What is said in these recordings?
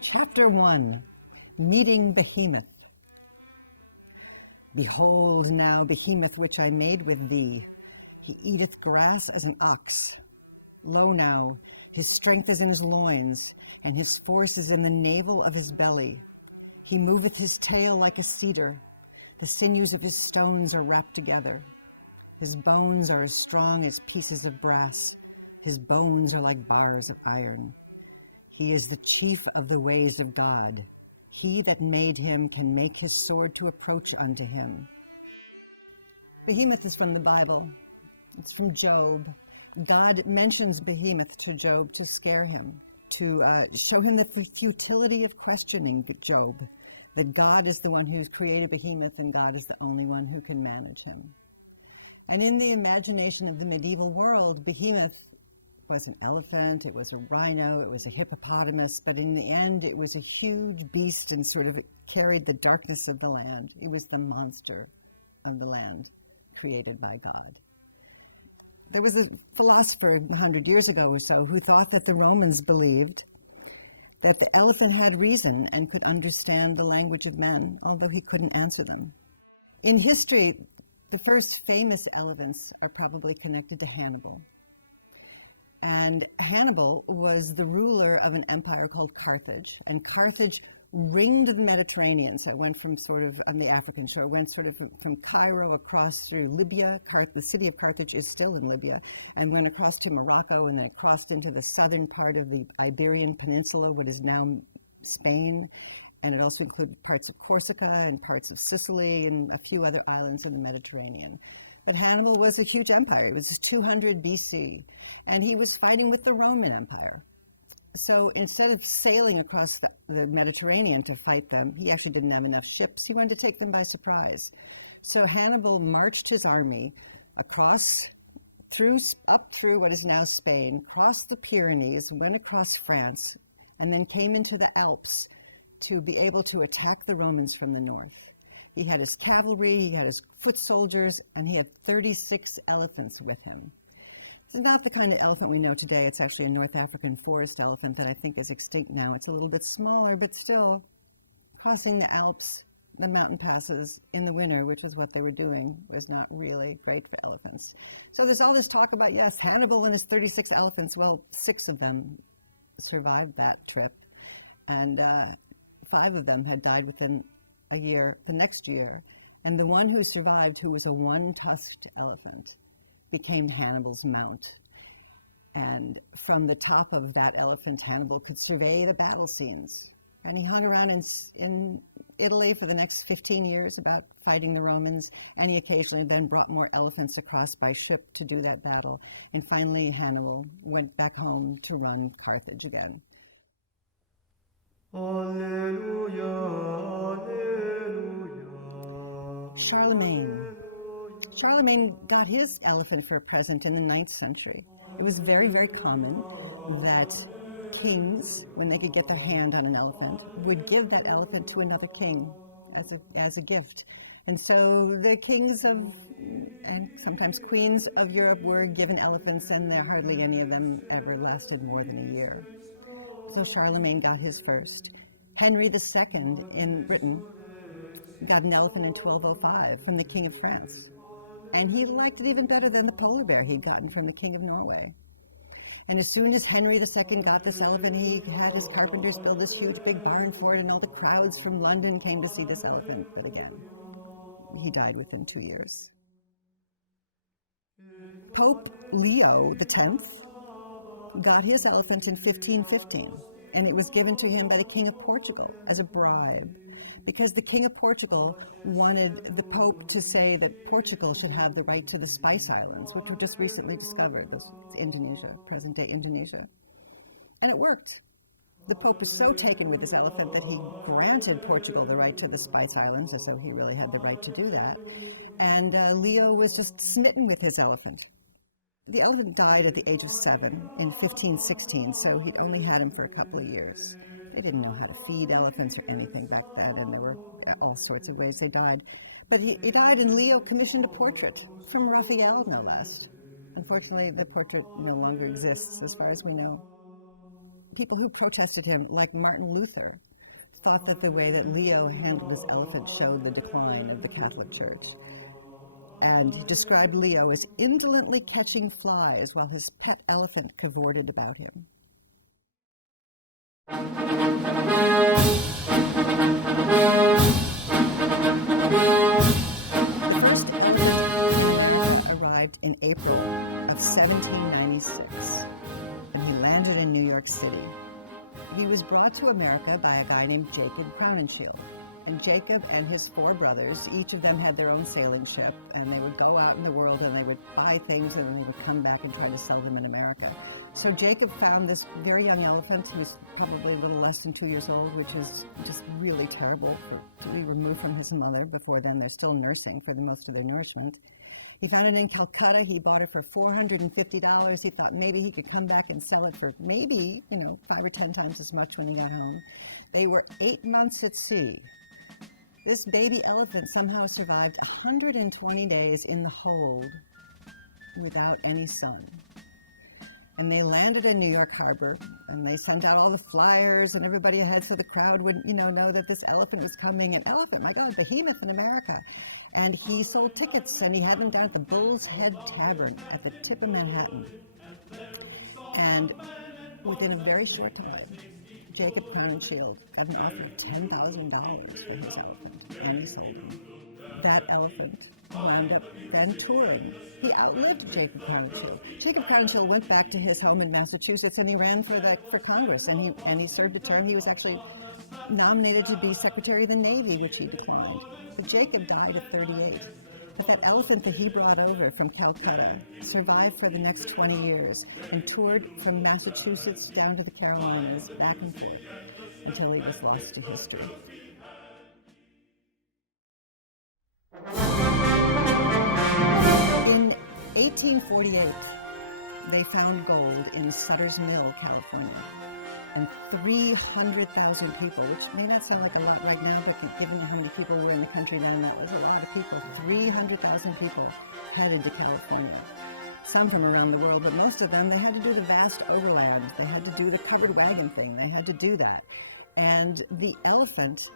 Chapter 1, Meeting Behemoth. Behold now Behemoth which I made with thee. He eateth grass as an ox. Lo now, his strength is in his loins, and his force is in the navel of his belly. He moveth his tail like a cedar. The sinews of his stones are wrapped together. His bones are as strong as pieces of brass. His bones are like bars of iron. He is the chief of the ways of God. He that made him can make his sword to approach unto him. Behemoth is from the Bible. It's from Job. God mentions Behemoth to Job to scare him, to show him the futility of questioning Job, that God is the one who's created Behemoth and God is the only one who can manage him. And in the imagination of the medieval world, Behemoth was an elephant, it was a rhino, it was a hippopotamus, but in the end it was a huge beast and sort of carried the darkness of the land. It was the monster of the land created by God. There was a philosopher 100 years ago or so who thought that the Romans believed that the elephant had reason and could understand the language of men, although he couldn't answer them. In history, the first famous elephants are probably connected to Hannibal. And Hannibal was the ruler of an empire called Carthage, and Carthage ringed the Mediterranean. So it went from sort of on the African shore, went sort of from Cairo across through Libya. The city of Carthage is still in Libya, and went across to Morocco, and then it crossed into the southern part of the Iberian Peninsula, what is now Spain. And it also included parts of Corsica and parts of Sicily and a few other islands in the Mediterranean. But Hannibal was a huge empire. It was 200 BC, and he was fighting with the Roman Empire. So instead of sailing across the Mediterranean to fight them, he actually didn't have enough ships. He wanted to take them by surprise. So Hannibal marched his army across, up through what is now Spain, crossed the Pyrenees, went across France, and then came into the Alps to be able to attack the Romans from the north. He had his cavalry, he had his foot soldiers, and he had 36 elephants with him. This is not the kind of elephant we know today. It's actually a North African forest elephant that I think is extinct now. It's a little bit smaller, but still, crossing the Alps, the mountain passes in the winter, which is what they were doing, was not really great for elephants. So there's all this talk about, yes, Hannibal and his 36 elephants. Well, 6 of them survived that trip, and 5 of them had died within a year, the next year, and the one who survived, who was a one-tusked elephant, became Hannibal's mount. And from the top of that elephant, Hannibal could survey the battle scenes. And he hung around in Italy for the next 15 years about fighting the Romans, and he occasionally then brought more elephants across by ship to do that battle. And finally, Hannibal went back home to run Carthage again. Charlemagne. Charlemagne got his elephant for a present in the 9th century. It was very, very common that kings, when they could get their hand on an elephant, would give that elephant to another king as a gift. And so the kings of, and sometimes queens of Europe, were given elephants, and there hardly any of them ever lasted more than a year. So Charlemagne got his first. Henry II in Britain got an elephant in 1205 from the King of France. And he liked it even better than the polar bear he'd gotten from the King of Norway. And as soon as Henry II got this elephant, he had his carpenters build this huge big barn for it, and all the crowds from London came to see this elephant. But again, he died within 2 years. Pope Leo X got his elephant in 1515. And it was given to him by the King of Portugal as a bribe, because the King of Portugal wanted the Pope to say that Portugal should have the right to the Spice Islands, which were just recently discovered. It's Indonesia, present-day Indonesia. And it worked. The Pope was so taken with this elephant that he granted Portugal the right to the Spice Islands, as though he really had the right to do that. And Leo was just smitten with his elephant. The elephant died at the age of 7 in 1516, so he'd only had him for a couple of years. They didn't know how to feed elephants or anything back then, and there were all sorts of ways they died. But he died, and Leo commissioned a portrait from Raphael, no less. Unfortunately, the portrait no longer exists, as far as we know. people who protested him, like Martin Luther, thought that the way that Leo handled his elephant showed the decline of the Catholic Church. And he described Leo as indolently catching flies while his pet elephant cavorted about him. The first elephant in America arrived in April of 1796, and he landed in New York City. He was brought to America by a guy named Jacob Crowninshield. And Jacob and his 4 brothers, each of them had their own sailing ship, and they would go out in the world and they would buy things and then they would come back and try to sell them in America. So Jacob found this very young elephant. He was probably a little less than 2 years old, which is just really terrible to be removed from his mother. Before then, they're still nursing for the most of their nourishment. He found it in Calcutta. He bought it for $450. He thought maybe he could come back and sell it for maybe, 5 or 10 times as much when he got home. They were 8 months at sea. This baby elephant somehow survived 120 days in the hold without any sun. And they landed in New York Harbor, and they sent out all the flyers and everybody ahead so the crowd would, know that this elephant was coming. An elephant, my God, Behemoth in America. And he sold tickets, and he had them down at the Bull's Head Tavern at the tip of Manhattan. And within a very short time, Jacob Crowninshield got an offer of $10,000 for his elephant, and he sold him. That elephant wound up then touring. He outlived Jacob Crowninshield. Jacob Crowninshield went back to his home in Massachusetts, and he ran for Congress, and he served a term. He was actually nominated to be Secretary of the Navy, which he declined. But Jacob died at 38. But that elephant that he brought over from Calcutta survived for the next 20 years and toured from Massachusetts down to the Carolinas, back and forth, until he was lost to history. In 1848, they found gold in Sutter's Mill, California. And 300,000 people, which may not sound like a lot right now, but given how many people were in the country then, that was a lot of people. 300,000 people headed to California. Some from around the world, but most of them, they had to do the vast overland. They had to do the covered wagon thing. They had to do that. And the elephant,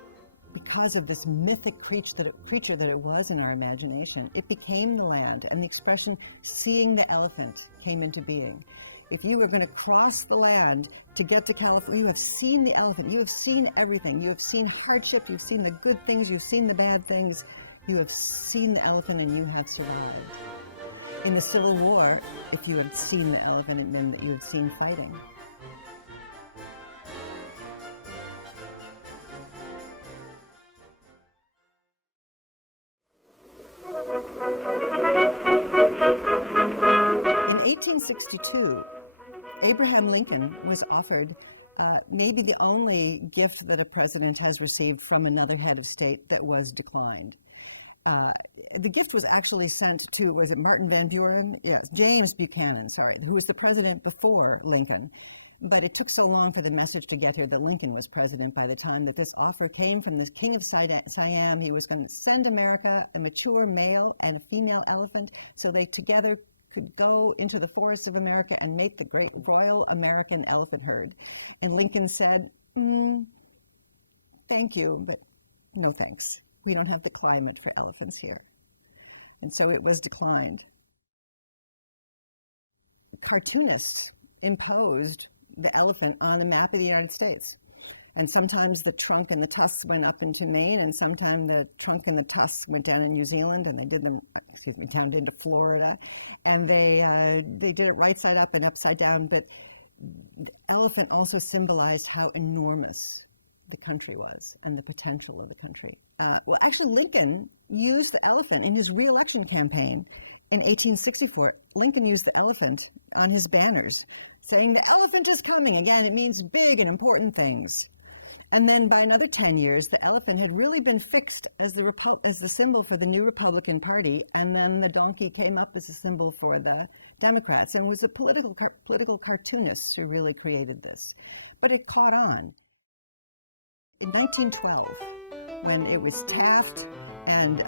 because of this mythic creature that it was in our imagination, it became the land, and the expression seeing the elephant came into being. If you were going to cross the land to get to California, you have seen the elephant, you have seen everything, you have seen hardship, you've seen the good things, you've seen the bad things, you have seen the elephant and you have survived. In the Civil War, if you had seen the elephant, it meant that you had seen fighting. In 1862, Abraham Lincoln was offered maybe the only gift that a president has received from another head of state that was declined. The gift was actually sent to, was it Martin Van Buren? Yes, James Buchanan, sorry, who was the president before Lincoln. But it took so long for the message to get here that Lincoln was president by the time that this offer came from the King of Siam. He was going to send America a mature male and a female elephant so they together could go into the forests of America and make the great Royal American Elephant Herd. And Lincoln said, thank you, but no thanks. We don't have the climate for elephants here. And so it was declined. Cartoonists imposed the elephant on the map of the United States. And sometimes the trunk and the tusks went up into Maine, and sometimes the trunk and the tusks went down in New Zealand, and they did them, down into Florida. And they did it right side up and upside down. But the elephant also symbolized how enormous the country was and the potential of the country. Well, actually, Lincoln used the elephant in his re-election campaign in 1864. Lincoln used the elephant on his banners, saying, "The elephant is coming." Again, it means big and important things. And then by another 10 years, the elephant had really been fixed as the symbol for the new Republican Party, and then the donkey came up as a symbol for the Democrats, and it was the political cartoonists who really created this. But it caught on. In 1912, when it was Taft and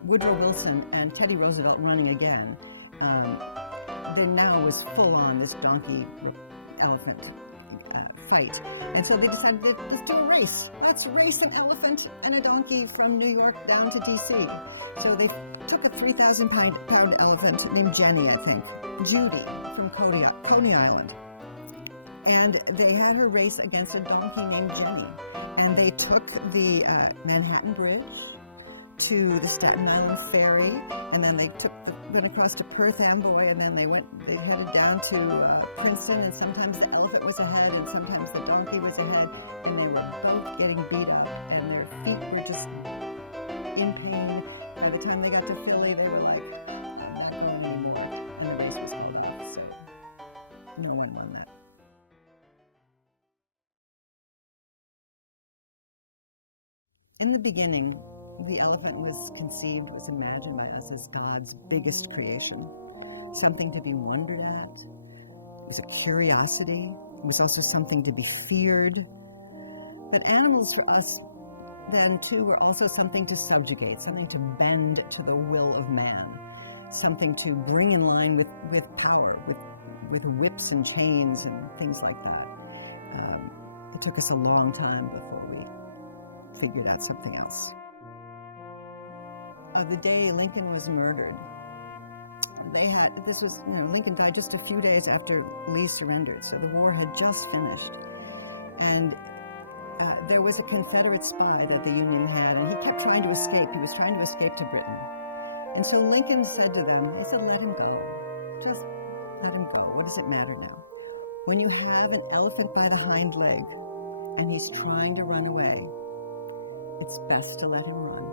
Woodrow Wilson and Teddy Roosevelt running again, there now was full on this donkey elephant fight. And so they decided that let's do a race. Let's race an elephant and a donkey from New York down to DC. So they took a 3,000-pound elephant named Jenny, I think, Judy from Coney Island. And they had her race against a donkey named Jenny. And they took the Manhattan Bridge to the Staten Island Ferry, and then they went across to Perth Amboy, and then they headed down to Princeton, and sometimes the elephant was ahead and sometimes the donkey was ahead, and they were both getting beat up and their feet were just in pain. By the time they got to Philly, they were like, I'm not going anymore, and the race was called off, so no one won that. In the beginning, the elephant was imagined by us as God's biggest creation, something to be wondered at. It was a curiosity. It was also something to be feared. But animals for us then too were also something to subjugate, something to bend to the will of man, something to bring in line with power, with whips and chains and things like that. It took us a long time before we figured out something else. The day Lincoln was murdered, Lincoln died just a few days after Lee surrendered, so the war had just finished. And there was a Confederate spy that the Union had, and he kept trying to escape. He was trying to escape to Britain. And so Lincoln said to them, he said, let him go. Just let him go. What does it matter now? When you have an elephant by the hind leg and he's trying to run away, it's best to let him run.